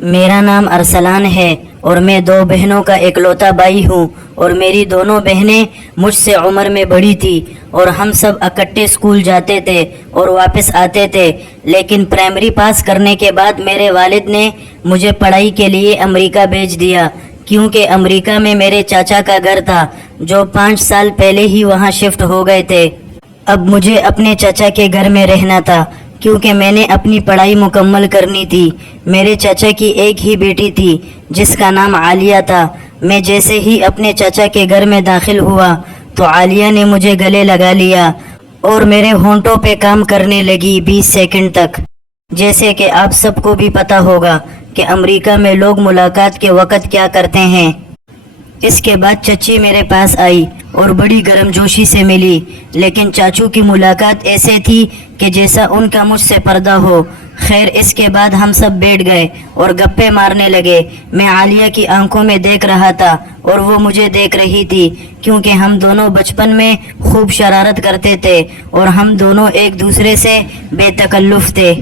میرا نام ارسلان ہے اور میں 2 بہنوں کا اکلوتا بھائی ہوں اور میری دونوں بہنیں مجھ سے عمر میں بڑی تھی اور ہم سب اکٹھے اسکول جاتے تھے اور واپس آتے تھے، لیکن پرائمری پاس کرنے کے بعد میرے والد نے مجھے پڑھائی کے لیے امریکہ بھیج دیا، کیونکہ امریکہ میں میرے چاچا کا گھر تھا جو 5 سال پہلے ہی وہاں شفٹ ہو گئے تھے۔ اب مجھے اپنے چچا کے گھر میں رہنا تھا کیونکہ میں نے اپنی پڑھائی مکمل کرنی تھی۔ میرے چچا کی ایک ہی بیٹی تھی جس کا نام عالیہ تھا۔ میں جیسے ہی اپنے چچا کے گھر میں داخل ہوا تو عالیہ نے مجھے گلے لگا لیا اور میرے ہونٹوں پہ کام کرنے لگی 20 سیکنڈ تک۔ جیسے کہ آپ سب کو بھی پتہ ہوگا کہ امریکہ میں لوگ ملاقات کے وقت کیا کرتے ہیں۔ اس کے بعد چچی میرے پاس آئی اور بڑی گرم جوشی سے ملی، لیکن چاچو کی ملاقات ایسے تھی کہ جیسا ان کا مجھ سے پردہ ہو۔ خیر، اس کے بعد ہم سب بیٹھ گئے اور گپے مارنے لگے۔ میں عالیہ کی آنکھوں میں دیکھ رہا تھا اور وہ مجھے دیکھ رہی تھی، کیونکہ ہم دونوں بچپن میں خوب شرارت کرتے تھے اور ہم دونوں ایک دوسرے سے بے تکلف تھے۔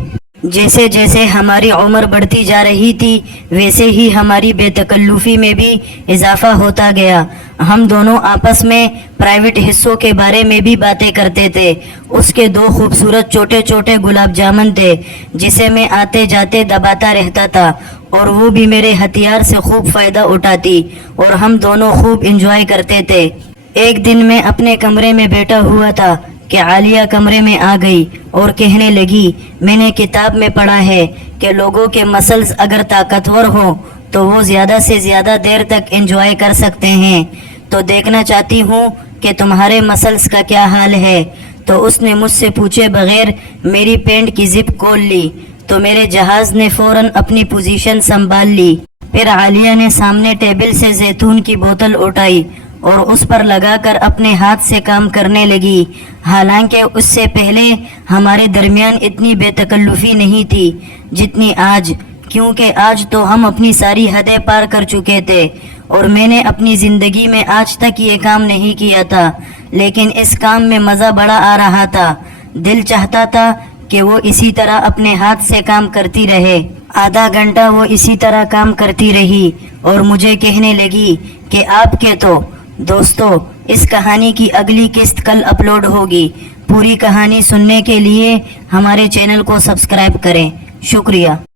جیسے جیسے ہماری عمر بڑھتی جا رہی تھی ویسے ہی ہماری بے تکلفی میں بھی اضافہ ہوتا گیا۔ ہم دونوں آپس میں پرائیویٹ حصوں کے بارے میں بھی باتیں کرتے تھے۔ اس کے 2 خوبصورت چھوٹے چھوٹے گلاب جامن تھے جسے میں آتے جاتے دباتا رہتا تھا اور وہ بھی میرے ہتھیار سے خوب فائدہ اٹھاتی اور ہم دونوں خوب انجوائے کرتے تھے۔ ایک دن میں اپنے کمرے میں بیٹھا ہوا تھا کہ عالیہ کمرے میں آ گئی اور کہنے لگی، میں نے کتاب میں پڑھا ہے کہ لوگوں کے مسلز اگر طاقتور ہوں تو وہ زیادہ سے زیادہ دیر تک انجوائے کر سکتے ہیں، تو دیکھنا چاہتی ہوں کہ تمہارے مسلز کا کیا حال ہے۔ تو اس نے مجھ سے پوچھے بغیر میری پینٹ کی زپ کھول لی تو میرے جہاز نے فوراً اپنی پوزیشن سنبھال لی۔ پھر عالیہ نے سامنے ٹیبل سے زیتون کی بوتل اٹھائی اور اس پر لگا کر اپنے ہاتھ سے کام کرنے لگی، حالانکہ اس سے پہلے ہمارے درمیان اتنی بے تکلفی نہیں تھی جتنی آج، کیونکہ آج تو ہم اپنی ساری حدیں پار کر چکے تھے اور میں نے اپنی زندگی میں آج تک یہ کام نہیں کیا تھا، لیکن اس کام میں مزہ بڑا آ رہا تھا۔ دل چاہتا تھا کہ وہ اسی طرح اپنے ہاتھ سے کام کرتی رہے۔ آدھا گھنٹہ وہ اسی طرح کام کرتی رہی اور مجھے کہنے لگی کہ آپ کے تو دوستو، اس کہانی کی اگلی قسط کل اپلوڈ ہوگی۔ پوری کہانی سننے کے لیے ہمارے چینل کو سبسکرائب کریں۔ شکریہ۔